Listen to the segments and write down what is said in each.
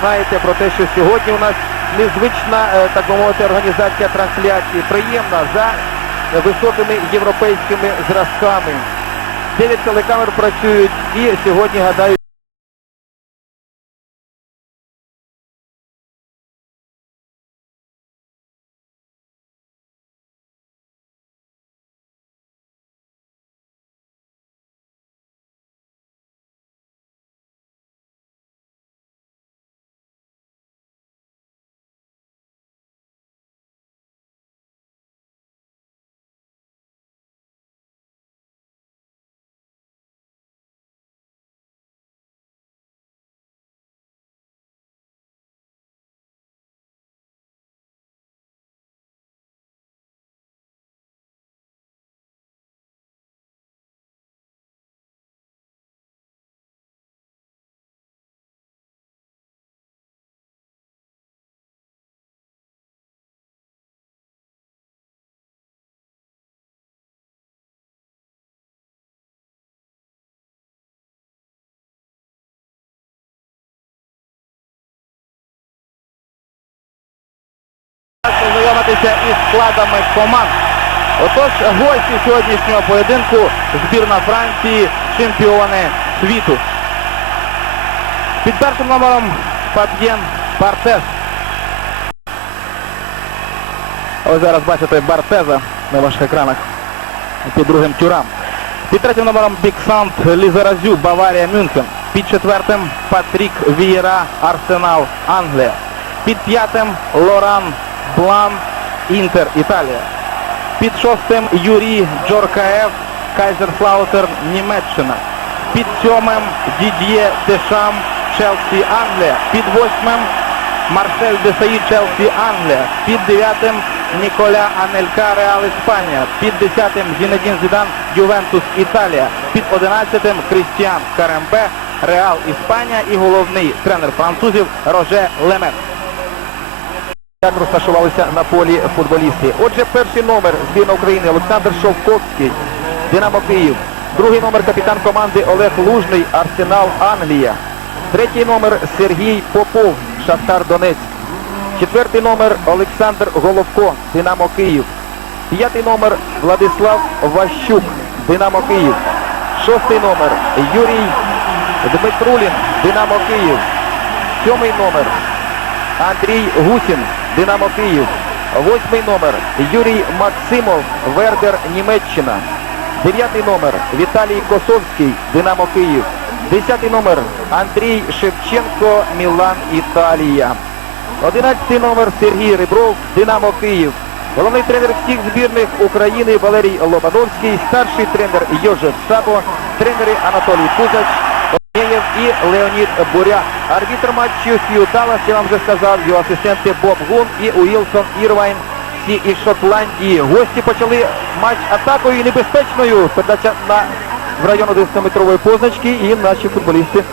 знаєте про те, що сьогодні у нас незвична, е, так би мовити, організація трансляції. Приємна за високими європейськими зразками. Дев'ять телекамер працюють і сьогодні гадаю. Познайомитися із складами команд. Отож, гості сьогоднішнього поєдинку збірна Франції, чемпіони світу. Під першим номером Фаб'єн Бартес. Ось зараз бачите Бартеза на ваших екранах. Під другим Тюрам. Під третім номером Біксант Лізаразю, Баварія Мюнхен. Під четвертим Патрік Вієра, Арсенал, Англія. Під п'ятим Лоран Блан, Інтер, Італія. Під шостим Юрій Джоркаев, Кайзерслаутерн, Німеччина. Під сьомим Дід'є Дешам, Челсі, Англія. Під восьмим Марсель Десаї, Челсі, Англія. Під дев'ятим Ніколя Анелька, Реал, Іспанія. Під десятим Зінедін Зідан, Ювентус, Італія. Під одинадцятим Крістіан Карембе, Реал, Іспанія і головний тренер французів Роже Лемет. Як розташувалися на полі футболісти. Отже, перший номер збірної України Олександр Шовковський, Динамо Київ. Другий номер капітан команди Олег Лужний, Арсенал Англія. Третій номер Сергій Попов, Шахтар Донецьк. Четвертий номер Олександр Головко, Динамо Київ. П'ятий номер Владислав Ващук, Динамо Київ. Шостий номер Юрій Дмитрулін, Динамо Київ. Сьомий номер Андрій Гусін, Динамо Київ. Восьмий номер Юрій Максимов, Вердер, Німеччина. Дев'ятий номер Віталій Косовський, Динамо Київ. Десятий номер Андрій Шевченко, Мілан, Італія. Одинадцятий номер Сергій Рибров, Динамо Київ. Головний тренер всіх збірних України Валерій Лобановський, старший тренер Йожеф Сабо, тренери Анатолій Кузач, і Леонід Буря. Арбітр матчу Хью Даллас, я вам вже сказав, його асистенти Боб Гун і Уілсон Ірвайн. Всі із Шотландії. Гості почали матч атакою і небезпечною. Передача на в району 10-метрової позначки і наші футболісти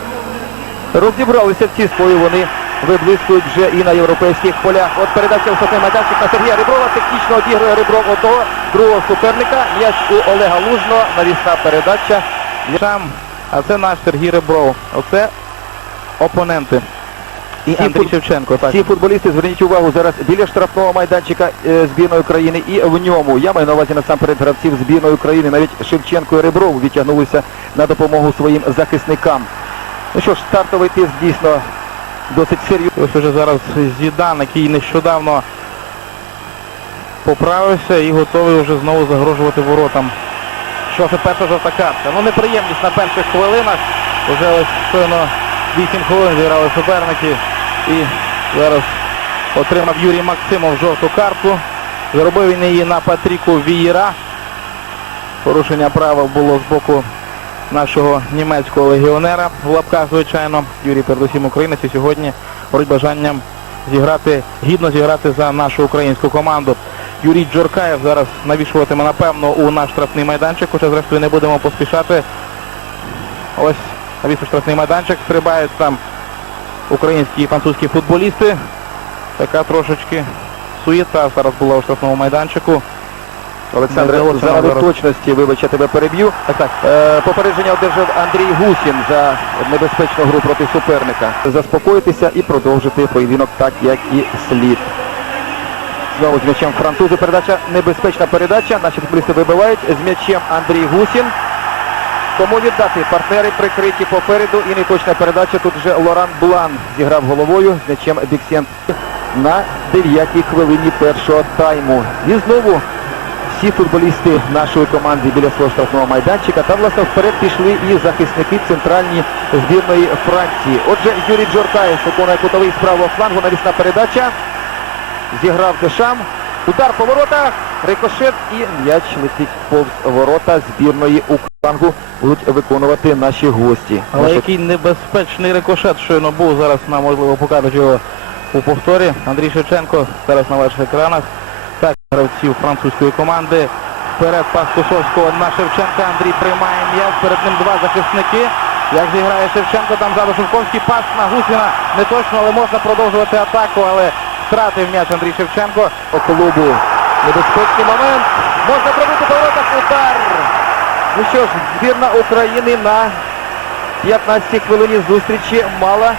розібралися в цій спої. Вони виблискують вже і на європейських полях. От передача високий майданчик на Сергія Риброва. Технічно обігрує Рибров одного другого суперника. М'яч у Олега Лужного. Навісна передача. Сам, а це наш Сергій Рибров. Оце опоненти. І Всі Андрій фут- Шевченко. Так. Всі футболісти, зверніть увагу, зараз біля штрафного майданчика е, збірної України і в ньому. Я маю на увазі насамперед гравців збірної України. Навіть Шевченко і Ребров відтягнулися на допомогу своїм захисникам. Ну що ж, стартовий тиск дійсно досить серйозний. Ось уже зараз Зідан, який нещодавно поправився і готовий вже знову загрожувати воротам. Що це перша жовта картка? Ну неприємність на перших хвилинах. Вже ось щойно 8 хвилин зіграли суперники. І зараз отримав Юрій Максимов жовту картку. Заробив він її на Патріку Вієра. Порушення правил було з боку нашого німецького легіонера в лапках, звичайно. Юрій передусім українець і сьогодні горить бажанням зіграти, гідно зіграти за нашу українську команду. Юрій Джоркаєв зараз навішуватиме, напевно, у наш штрафний майданчик, хоча зрештою не будемо поспішати. Ось навісив штрафний майданчик, стрибають там українські і французькі футболісти. Така трошечки суєта зараз була у штрафному майданчику. Олександр, заради точності, вибач, я тебе переб'ю. Так, так. Е, Попередження одержав Андрій Гусін за небезпечну гру проти суперника. Заспокоїтися і продовжити поєдинок так, як і слід. Знову з м'ячем французи передача, небезпечна передача. Наші футболісти вибивають. З м'ячем Андрій Гусін. Кому віддати? Партнери прикриті попереду і неточна передача. Тут вже Лоран Блан зіграв головою з м'ячем Біксент на 9-й хвилині першого тайму. І знову всі футболісти нашої команди біля свого штрафного майданчика. Та власне вперед пішли і захисники центральні збірної Франції. Отже, Юрій Джоркаєв виконує кутовий з правого флангу. Навісна передача. Зіграв Дешам. Удар по воротах. Рикошет і м'яч летить повз ворота збірної Укрфлангу. Будуть виконувати наші гості. Але Наші- який небезпечний рикошет щойно був. Зараз нам можливо покажуть його у повторі. Андрій Шевченко зараз на ваших екранах. Так, гравців французької команди. Вперед пас Косовського на Шевченка. Андрій приймає м'яч. Перед ним два захисники. Як зіграє Шевченко, там ззаду Шевковський пас на Гусіна. Не точно, але можна продовжувати атаку, але втратив м'яч Андрій Шевченко. По клубу небезпечний момент. Можна пробити по воротах удар. Ну що ж, збірна України на 15 хвилині зустрічі мала,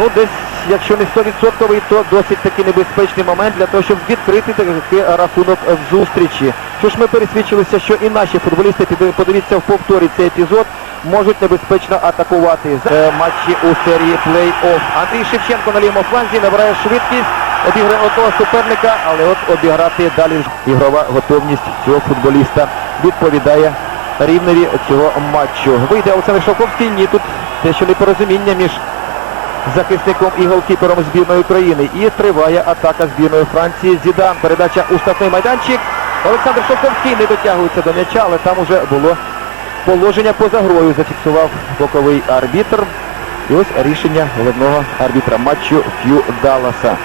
ну десь, якщо не 100%, то досить таки небезпечний момент для того, щоб відкрити такий рахунок в зустрічі. Що ж ми пересвідчилися, що і наші футболісти, подивіться в повторі цей епізод, можуть небезпечно атакувати за е, матчі у серії плей-офф. Андрій Шевченко на лівому фланзі набирає швидкість, обіграє одного суперника, але от обіграти далі ігрова готовність цього футболіста відповідає рівневі цього матчу. Вийде Олександр Шовковський, ні, тут дещо непорозуміння між захисником і голкіпером збірної України. І триває атака збірної Франції. Зідан, передача у штрафний майданчик. Олександр Шовковський не дотягується до м'яча, але там уже було положення поза грою, зафіксував боковий арбітр. І ось рішення головного арбітра матчу Ф'ю Далласа.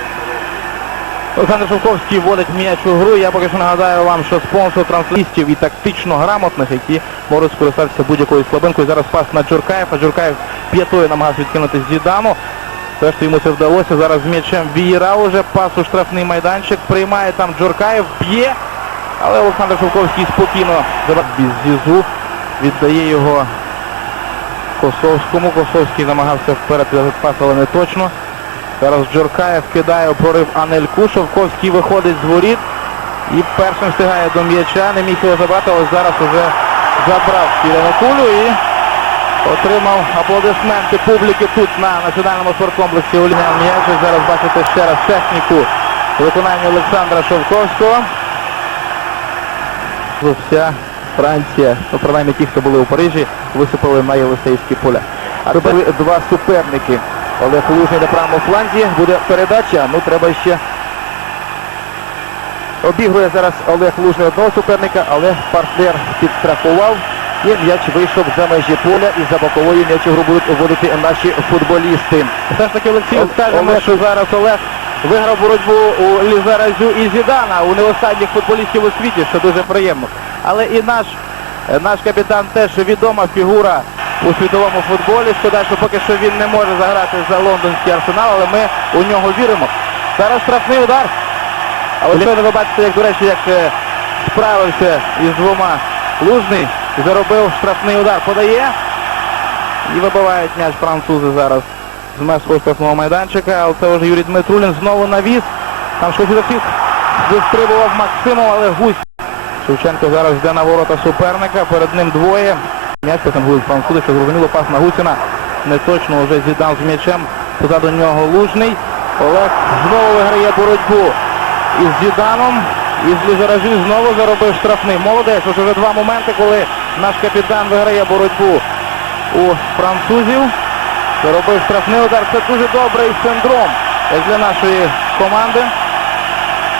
Олександр Шовковський вводить м'яч у гру. Я поки що нагадаю вам, що спонсор трансферістів і тактично грамотних, які можуть скористатися будь-якою слабинкою. Зараз пас на Джуркаєв, а Джуркаєв п'ятою намагався відкинути Зідану. Все ж йому це вдалося. Зараз з м'ячем Вієра уже пас у штрафний майданчик. Приймає там Джуркаєв, б'є. Але Олександр Шовковський спокійно зізу віддає його Косовському. Косовський намагався вперед пас, але не точно. Зараз Джоркаєв кидає у прорив Анельку. Шовковський виходить з воріт і першим встигає до м'яча. Не міг його забрати, але зараз уже забрав Кіляну кулю і отримав аплодисменти публіки тут на національному спорткомплексі Олімпіан м'яч. Зараз бачите ще раз техніку виконання Олександра Шовковського. Вся Франція, ну принаймні ті, хто були у Парижі, висипали на Єлисейські поля. А тепер два суперники. Олег Лужний на правому фланзі. Буде передача. Ну треба ще. Обігрує зараз Олег Лужний одного суперника, але партнер підстрахував. І м'яч вийшов за межі поля і за боковою м'яч у гру будуть вводити наші футболісти. Все ж таки, Олексій, Ол- скажемо, Олег- що зараз Олег виграв боротьбу у Лізаразю і Зідана, у неостанніх футболістів у світі, що дуже приємно. Але і наш, наш капітан теж відома фігура у світовому футболі. Шкода, що поки що він не може заграти за лондонський арсенал, але ми у нього віримо. Зараз штрафний удар. Але щойно ви бачите, як, до речі, як е, справився із двома Лужний, заробив штрафний удар. Подає. І вибивають м'яч французи зараз з меж штрафного майданчика, але це вже Юрій Дмитрулін знову навіс. Там щось захист вистрибував Максимов, але гусь. Шевченко зараз йде на ворота суперника, перед ним двоє. М'яч потангують французи, що зрозуміло, пас на Гусіна. Не точно вже зідан з м'ячем. Позаду нього Лужний. Олег знову виграє боротьбу із Зіданом. І з Лізаражі знову заробив штрафний. Молодець, ось вже два моменти, коли наш капітан виграє боротьбу у французів. Заробив штрафний удар. Це дуже добрий синдром для нашої команди.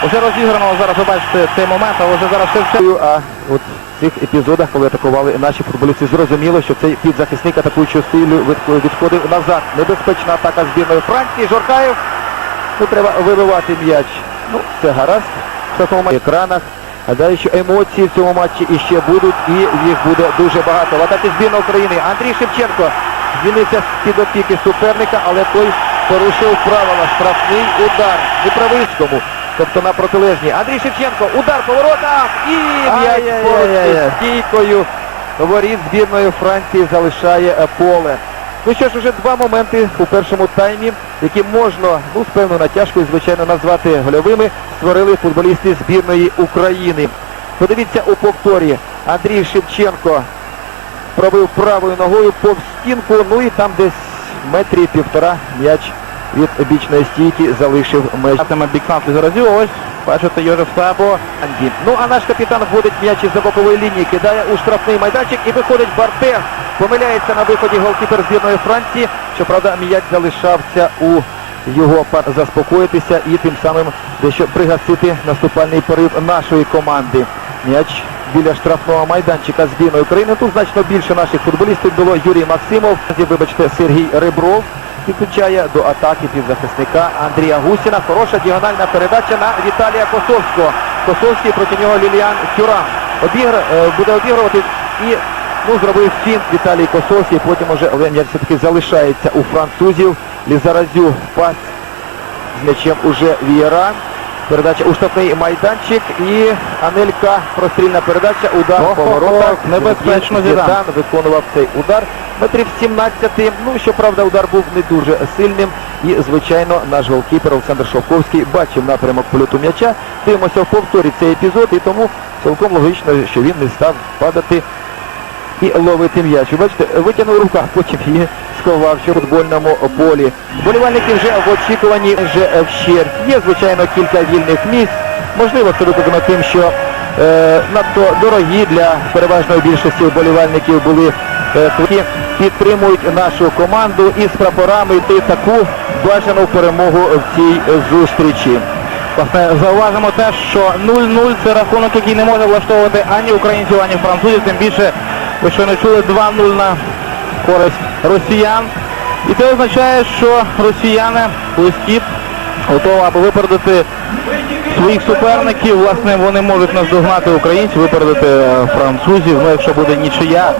Уже розіграно зараз, ви бачите цей момент, а вже зараз Шевченко. А от в цих епізодах, коли атакували наші футболісти, зрозуміло, що цей підзахисник атакуючого стилю відходив назад. Небезпечна атака збірної Франції. Жоркаєв. Ну, треба вибивати м'яч. Ну, це гаразд в такому екранах. Гадаю, що емоції в цьому матчі іще будуть, і їх буде дуже багато. В атаці збірна України Андрій Шевченко звільнився з-під опіки суперника, але той порушив правила. Штрафний удар Неправицькому. Тобто на протилежній. Андрій Шевченко, удар по воротах і м'яч стійкою воріт збірної Франції залишає е, поле. Ну що ж, уже два моменти у першому таймі, які можна ну, з певною натяжкою, звичайно, назвати гольовими, створили футболісти збірної України. Подивіться у повторі. Андрій Шевченко пробив правою ногою повз стінку, ну і там десь метрі півтора м'яч від бічної стійки залишив меж. Гратиме Біксант Лізаразю. Ось, бачите, Йожеф Сабо. Анді. Ну а наш капітан вводить м'яч із бокової лінії, кидає у штрафний майданчик і виходить Барте. Помиляється на виході голкіпер збірної Франції. Щоправда, м'яч залишався у його пар заспокоїтися і тим самим дещо пригасити наступальний порив нашої команди. М'яч біля штрафного майданчика збірної України. Тут значно більше наших футболістів було Юрій Максимов, вибачте, Сергій Ребров. Підключає до атаки півзахисника Андрія Гусіна. Хороша діагональна передача на Віталія Косовського. Косовський проти нього Ліліан Тюрам. Обігр... е, буде обігрувати і ну, зробив фінт Віталій Косовський. Потім уже але все-таки залишається у французів. Лізаразю пас з м'ячем уже Вієра. Передача у штрафний майданчик і Анелька прострільна передача, удар Ох, по воротах. небезпечно Зідан. виконував цей удар. Метрів 17. Ну, щоправда, удар був не дуже сильним. І, звичайно, наш голкіпер Олександр Шовковський бачив напрямок польоту м'яча. Дивимося в повторі цей епізод, і тому цілком логічно, що він не став падати і ловити м'яч. Бачите, витягнув рука, потім її сховав що в футбольному полі. Болівальники вже в очікуванні вже вщерть. Є, звичайно, кілька вільних місць. Можливо, це викликано тим, що е, надто дорогі для переважної більшості вболівальників були е, квитки. Підтримують нашу команду і з прапорами йти таку бажану перемогу в цій е, зустрічі. Власне, зауважимо те, що 0-0 це рахунок, який не може влаштовувати ані українців, ані французів. Тим більше, ви не чули 2-0 на користь росіян. І це означає, що росіяни близькі готові аби випередити своїх суперників. Власне, вони можуть наздогнати українців, випередити е, французів. Ну, якщо буде нічия,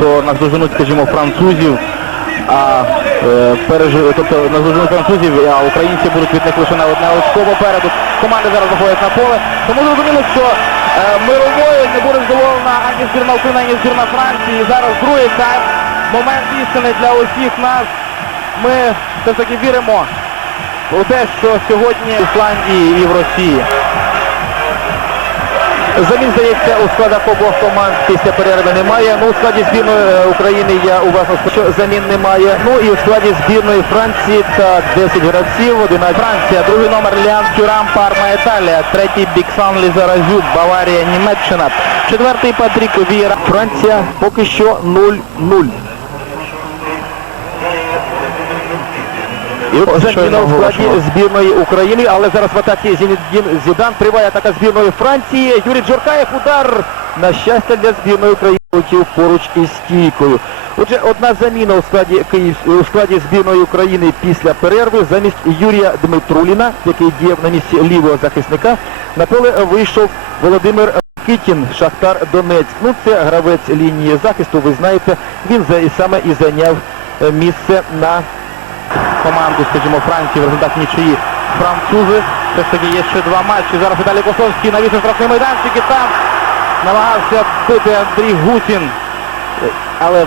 то наздоженуть, скажімо, французів. А е, пережи- тобто наздоженуть французів, а українці будуть від них лише на одне очко попереду. Команди зараз заходять на поле. Тому зрозуміло, що мировою не буде здоволена ані збірна України, ані збірна Франції. І зараз другий тайм. Момент істини для усіх нас. Ми все-таки віримо у те, що сьогодні в Ісландії і в Росії. Замін, здається, у складах обох команд після перерви немає. Ну, у складі збірної е, України я уважно що замін немає. Ну і у складі збірної Франції та 10 гравців, 11 Франція, другий номер Ліан Тюрам, Парма, Італія, третій Біксан Лізаразюк, Баварія, Німеччина, четвертий Патрік Віра. Франція поки що 0-0. І заміна у складі збірної України, але зараз в атаці Зінедін Зідан триває атака збірної Франції. Юрій Джоркаєв удар. На щастя для збірної України летів поруч із стійкою. Отже, одна заміна у складі Київ у складі збірної України після перерви замість Юрія Дмитруліна, який діяв на місці лівого захисника, на поле вийшов Володимир Китін, Шахтар Донецьк. Ну це гравець лінії захисту. Ви знаєте, він за саме і зайняв е, місце на команду, скажімо, Франції в результаті нічиї французи. Все ж таки є ще два матчі. Зараз Віталій Косовський навісив штрафний майданчик і там намагався бити Андрій Гусін. Але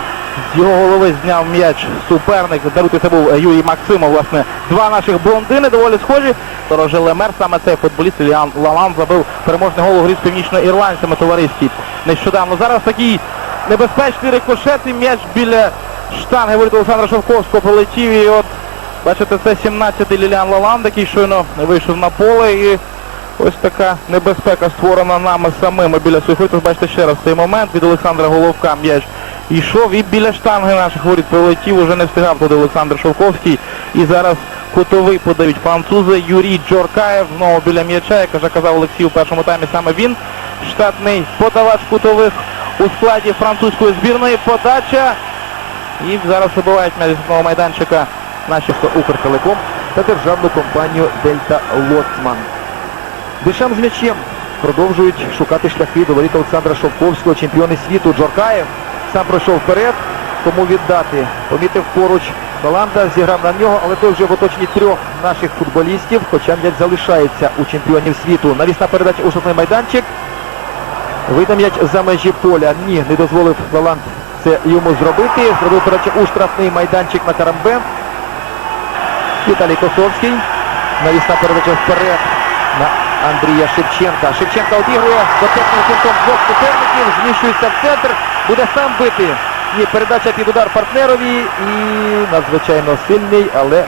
з його голови зняв м'яч суперник. Даруйте, це був Юрій Максимов. Власне, два наших блондини доволі схожі. Сторожи Лемер, саме цей футболіст Ліан Лалан забив переможний гол у грі з північноірландцями товариський нещодавно. Зараз такий небезпечний рикошет і м'яч біля штанги воріт Олександра Шовковського полетів і от бачите, це 17-й Ліліан Лаланд, який щойно вийшов на поле і ось така небезпека створена нами самими біля своїх. Бачите ще раз цей момент від Олександра Головка м'яч йшов і біля штанги наших воріт прилетів, уже не встигав туди Олександр Шовковський. І зараз кутовий подають французи. Юрій Джоркаєв знову біля м'яча, як вже казав Олексій у першому таймі, саме він штатний подавач кутових у складі французької збірної. Подача. І зараз вибивають м'яч з майданчика наші Укртелеком та державну компанію Дельта Лоцман. Дешам з м'ячем продовжують шукати шляхи до воріт Олександра Шовковського, чемпіони світу. Джоркаєв сам пройшов вперед. Кому віддати? Помітив поруч Баланда зіграв на нього, але той вже в оточенні трьох наших футболістів, хоча м'яч залишається у чемпіонів світу. Навісна передача у майданчик. Вийде м'яч за межі поля. Ні, не дозволив Баланд це йому зробити. Зробив передачу у штрафний майданчик на Карамбе. Віталій Косовський. Навісна передача вперед на Андрія Шевченка. Шевченка обігрує дотепним кутом двох суперників, зміщується в центр, буде сам бити. Ні, передача під удар партнерові і надзвичайно сильний, але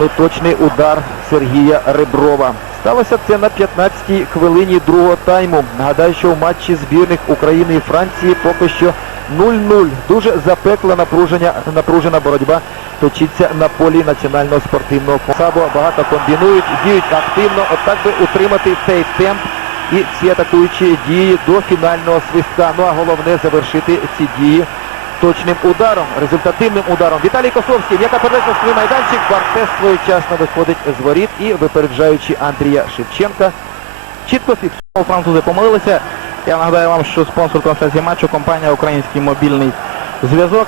ну, точний удар Сергія Реброва. Сталося це на 15-й хвилині другого тайму. Нагадаю, що в матчі збірних України і Франції поки що 0-0. Дуже запекла напруження, напружена боротьба точиться на полі національного спортивного. Сабо багато комбінують, діють активно, от так би утримати цей темп і ці атакуючі дії до фінального свистка. Ну а головне завершити ці дії точним ударом, результативним ударом. Віталій Косовський, яка передача в свій майданчик, Бартес своєчасно виходить з воріт і випереджаючи Андрія Шевченка, чітко фіксує. Французи помилилися. Я нагадаю вам, що спонсор трансляції матчу компанія Український мобільний зв'язок.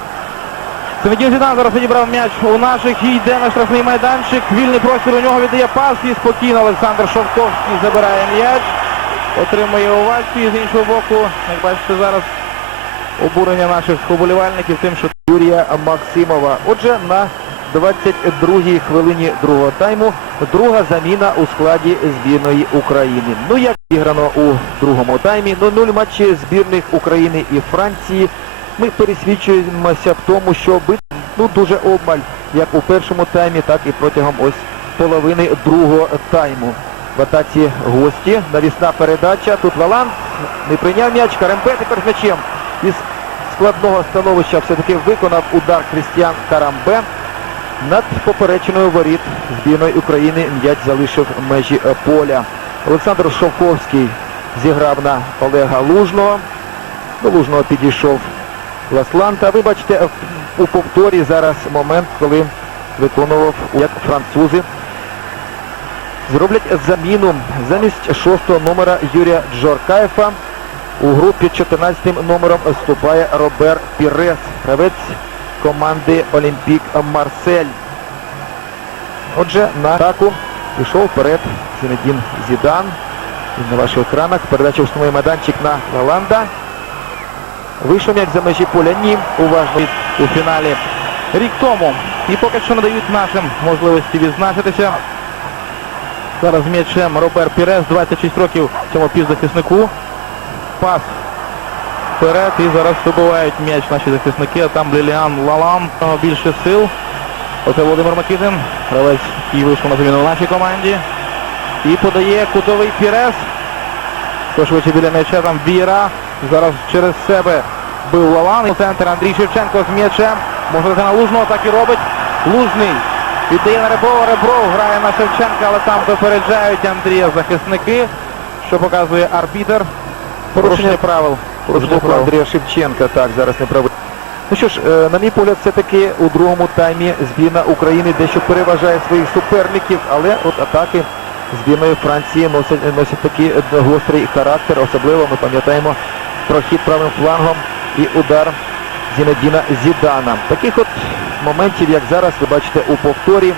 Сенедін Зідан зараз відібрав м'яч у наших і йде на штрафний майданчик. Вільний простір у нього віддає пас і спокійно Олександр Шовковський забирає м'яч. Отримує овацію з іншого боку. Як бачите зараз обурення наших вболівальників тим, що Юрія Максимова. Отже, на 22-й хвилині другого тайму друга заміна у складі збірної України. Ну як зіграно у другому таймі, ну 0 матчі збірних України і Франції. Ми пересвідчуємося в тому, що бит ну дуже обмаль, як у першому таймі, так і протягом ось половини другого тайму. В атаці гості, навісна передача. Тут Валанс не прийняв м'яч. Карембе тепер з м'ячем. Із складного становища все-таки виконав удар Крістіан Карамбе. Над поперечиною воріт збірної України м'яч залишив межі поля. Олександр Шовковський зіграв на Олега Лужного. До Лужного підійшов Ласланта. Ви бачите у повторі зараз момент, коли виконував як французи. Зроблять заміну замість шостого номера Юрія Джоркаєфа. У групі 14 номером вступає Робер Пірес, гравець команди Олімпік Марсель. Отже, на атаку пішов вперед Зінедін Зідан. І на ваших екранах передача основний майданчик на Лаланда. Вийшов м'яч за межі поля. Ні. уважно у фіналі рік тому. І поки що не дають нашим можливості відзначитися. Зараз м'ячем Робер Пірес, 26 років цьому півзахиснику. Пас вперед і зараз вибивають м'яч наші захисники, а там Ліліан Лалам більше сил. Оце Володимир Макітин, гравець, який вийшов на заміну в нашій команді. І подає кутовий Пірес. Пошвидше біля м'яча там Віра. Зараз через себе бив Лалан. І центр Андрій Шевченко з м'ячем. Може на Лужного, так і робить. Лужний. Віддає на Реброва, Ребров грає на Шевченка, але там випереджають Андрія захисники, що показує арбітер. Порушення правил. З боку. Андрія Шевченка, так, зараз не правий. Ну що ж, е, на мій погляд, все-таки у другому таймі збірна України дещо переважає своїх суперників, але от атаки збірної Франції носять, носять такий е, гострий характер. Особливо ми пам'ятаємо прохід правим флангом і удар Зінедіна Зідана. Таких от моментів, як зараз, ви бачите у повторі.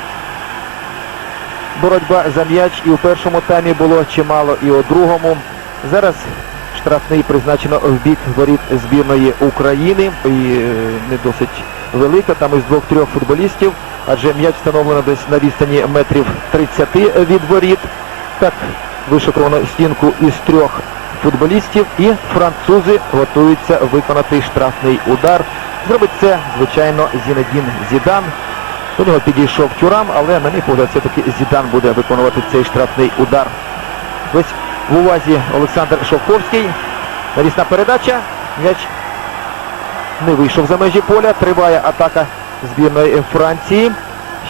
Боротьба за м'яч і у першому таймі було чимало, і у другому. Зараз штрафний призначено в бік воріт збірної України. І е, не досить велика, там із двох-трьох футболістів, адже м'яч встановлено десь на відстані метрів 30 від воріт. Так вишиковано стінку із трьох футболістів і французи готуються виконати штрафний удар. Зробить це, звичайно, Зінедін Зідан. До нього підійшов Тюрам, але на мій погляд все-таки Зідан буде виконувати цей штрафний удар. Ось в увазі Олександр Шовковський. Навісна передача. М'яч не вийшов за межі поля. Триває атака збірної Франції.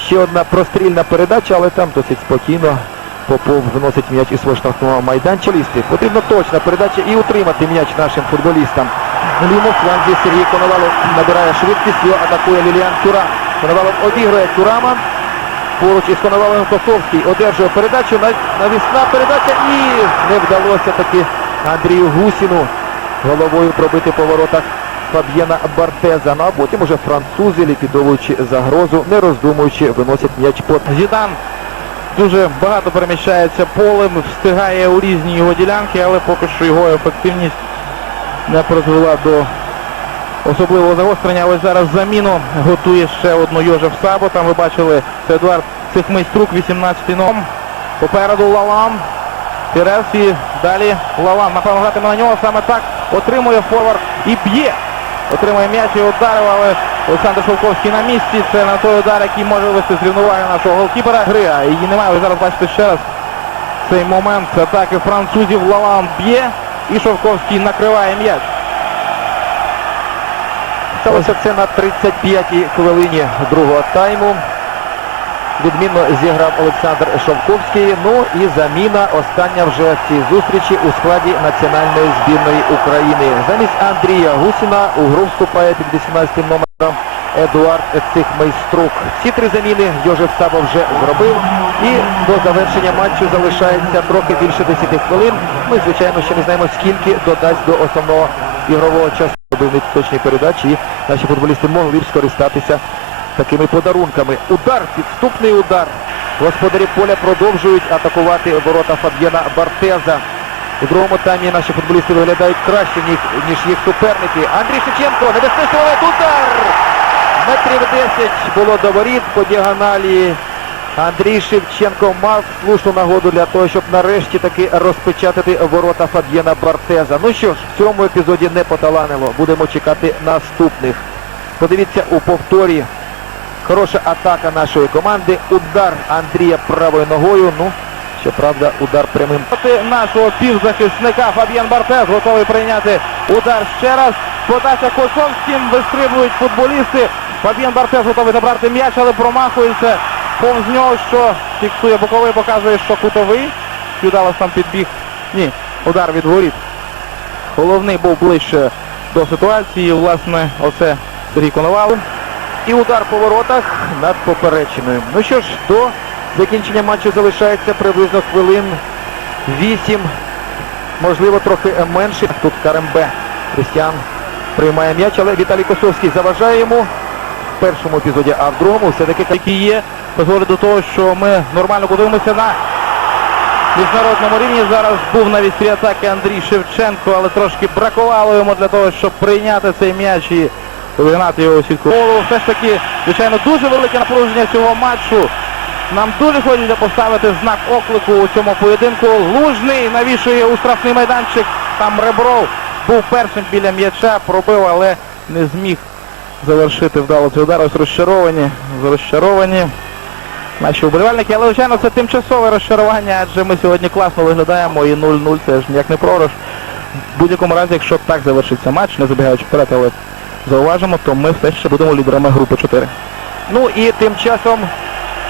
Ще одна прострільна передача, але там досить спокійно. Попов виносить м'яч із свого штрафного майданчика. Потрібна точна передача і утримати м'яч нашим футболістам. Лівому фланзі Сергій Коновалов набирає швидкість, його атакує Ліліан Тюрам. Коновалов обігрує Тюрама. Поруч із Коноваловим Косовський одержує передачу. Нав- Навісна передача і не вдалося таки Андрію Гусіну головою пробити по воротах Фаб'єна Бартеза. Ну а потім уже французи, ліквідовуючи загрозу, не роздумуючи, виносять м'яч по Зідан дуже багато переміщається полем, встигає у різні його ділянки, але поки що його ефективність не призвела до особливого загострення. Ось зараз заміну готує ще одну Йожев Сабо. Там ви бачили Едуард Цихмейструк, 18-й номер. Попереду Лалам. Пірес і далі Лалам. Напевно, гратиме на нього саме так. Отримує форвард і б'є. Отримує м'яч і ударив, але Олександр Шовковський на місці. Це на той удар, який може вивести з рівноваги нашого голкіпера. Гри, а її немає. Ви зараз бачите ще раз цей момент атаки французів. Лалам б'є і Шовковський накриває м'яч. Сталося це на 35-й хвилині другого тайму. Відмінно зіграв Олександр Шовковський. Ну і заміна остання вже в цій зустрічі у складі національної збірної України. Замість Андрія Гусіна у гру вступає під 18 номером Едуард Цихмейструк. Ці три заміни Йожев Саба вже зробив. І до завершення матчу залишається трохи більше 10 хвилин. Ми, звичайно, ще не знаємо, скільки додасть до основного ігрового часу. Робив точні передачі і наші футболісти могли б скористатися такими подарунками. Удар, підступний удар. Господарі поля продовжують атакувати ворота Фаб'єна Бартеза. У другому таймі наші футболісти виглядають краще, ніж їх суперники. Андрій Шевченко, небезпечний момент, удар! Метрів 10 було до воріт по діагоналі. Андрій Шевченко мав слушну нагоду для того, щоб нарешті таки розпечатати ворота Фаб'єна Бартеза. Ну що ж, в цьому епізоді не поталанило. Будемо чекати наступних. Подивіться у повторі. Хороша атака нашої команди. Удар Андрія правою ногою. Ну, щоправда, удар прямим. Проти нашого півзахисника Фаб'єн Бартез готовий прийняти удар ще раз. Подача Косовським, вистрибують футболісти. Фаб'єн Бартез готовий забрати м'яч, але промахується повз нього, що фіксує боковий, показує, що кутовий. Юдалов там підбіг. Ні, удар від воріт. Головний був ближче до ситуації. Власне, оце Сергій Коновалов. І удар по воротах над поперечиною. Ну що ж, до закінчення матчу залишається приблизно хвилин 8, можливо, трохи менше. Тут Карембе. Християн приймає м'яч, але Віталій Косовський заважає йому в першому епізоді, а в другому все-таки які є, призводить до того, що ми нормально подивимося на міжнародному рівні. Зараз був на вістрі атаки Андрій Шевченко, але трошки бракувало йому для того, щоб прийняти цей м'яч і вигнати його у сітку. Все ж таки, звичайно, дуже велике напруження цього матчу. Нам дуже хочеться поставити знак оклику у цьому поєдинку. Лужний навішує у штрафний майданчик. Там Ребров був першим біля м'яча, пробив, але не зміг завершити вдало цей удар. Ось розчаровані, розчаровані наші вболівальники. Але, звичайно, це тимчасове розчарування, адже ми сьогодні класно виглядаємо і 0-0 це ж ніяк не пророж. В будь-якому разі, якщо так завершиться матч, не забігаючи вперед, але зауважимо, то ми все ще будемо лідерами групи 4. Ну і тим часом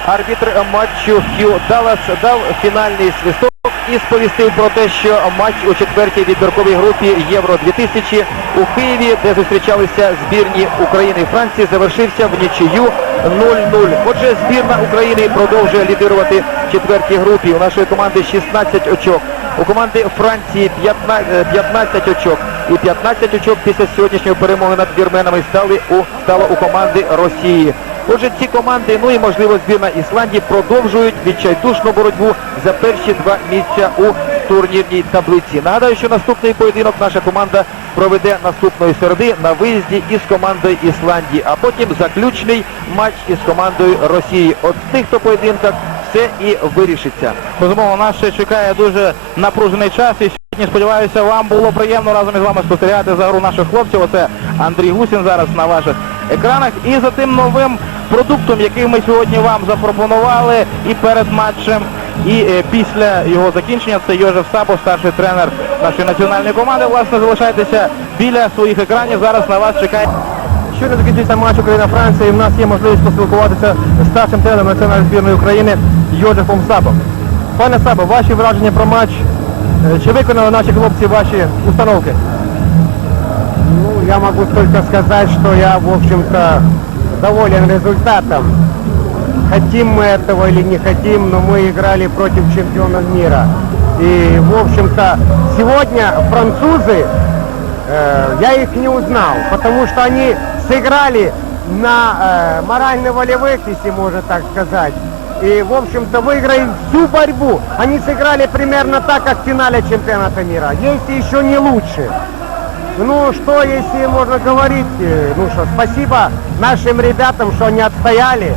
арбітр матчу Хью Даллас дав фінальний свисток і сповістив про те, що матч у четвертій відбірковій групі Євро 2000 у Києві, де зустрічалися збірні України і Франції, завершився в нічию 0-0. Отже, збірна України продовжує лідирувати в четвертій групі. У нашої команди 16 очок. У команди Франції 15, е, 15 очок. І 15 очок після сьогоднішньої перемоги над вірменами стали у, стало у команди Росії. Отже, ці команди, ну і можливо збірна Ісландії продовжують відчайдушну боротьбу за перші два місця у турнірній таблиці. Нагадаю, що наступний поєдинок наша команда проведе наступної середи на виїзді із командою Ісландії, а потім заключний матч із командою Росії. От в тих то поєдинках все і вирішиться. Безумовно, нас ще чекає дуже напружений час. І сьогодні, сподіваюся, вам було приємно разом із вами спостерігати за гру наших хлопців. Оце Андрій Гусін зараз на ваших екранах. І за тим новим продуктом, який ми сьогодні вам запропонували і перед матчем, і е, після його закінчення. Це Йожев Сабо, старший тренер нашої національної команди. Власне, залишайтеся біля своїх екранів. Зараз на вас чекає. Щойно закінчився матч Україна-Франція і в нас є можливість поспілкуватися з старшим тренером національної збірної України Йожефом Сабо. Пане Сабо, ваші враження про матч. Е, Чи виконали наші хлопці ваші установки? Я могу только сказать, что я, в общем-то, доволен результатом. Хотим мы этого или не хотим, но мы играли против чемпионов мира. И, в общем-то, сегодня французы э, я их не узнал, потому что они сыграли на э, морально-волевых, если можно так сказать. И, в общем-то, выиграли всю борьбу. Они сыграли примерно так, как в финале чемпионата мира. Если еще не лучше. Ну, что, если можно говорить, э, ну что, спасибо нашим ребятам, что они отстояли.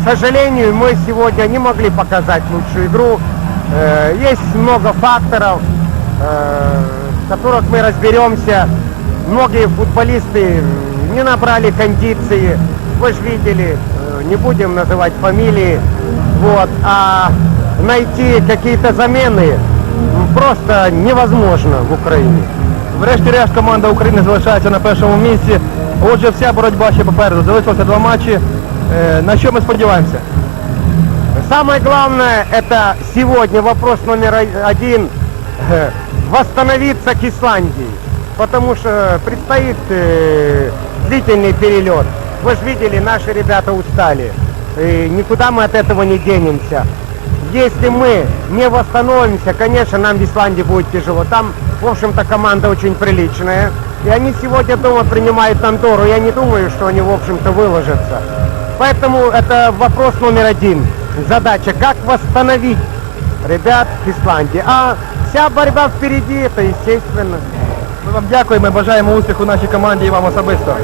К сожалению, мы сегодня не могли показать лучшую игру. Э, Есть много факторов, э, в которых мы разберемся. Многие футболисты не набрали кондиции. Вы же видели, не будем называть фамилии. Вот. А найти какие-то замены просто невозможно в Украине. Врешті-решт команда України залишається на першому місці. Отже, вся боротьба ще попереду. Залишилося два матчі. Е, На що ми сподіваємося? Самое главное, это сегодня вопрос номер о- один, э, восстановиться к Исландии, потому что предстоит э, длительный перелет. Вы же видели, наши ребята устали, и никуда мы от этого не денемся. Если мы не восстановимся, конечно, нам в Исландии будет тяжело. Там, в общем-то, команда очень приличная. И они сегодня дома принимают Андору. Я не думаю, что они, в общем-то, выложатся. Поэтому это вопрос номер один. Задача, как восстановить ребят в Исландии. А вся борьба впереди, это естественно. Ми вам дякуємо, бажаємо успіху нашій команді і вам особисто.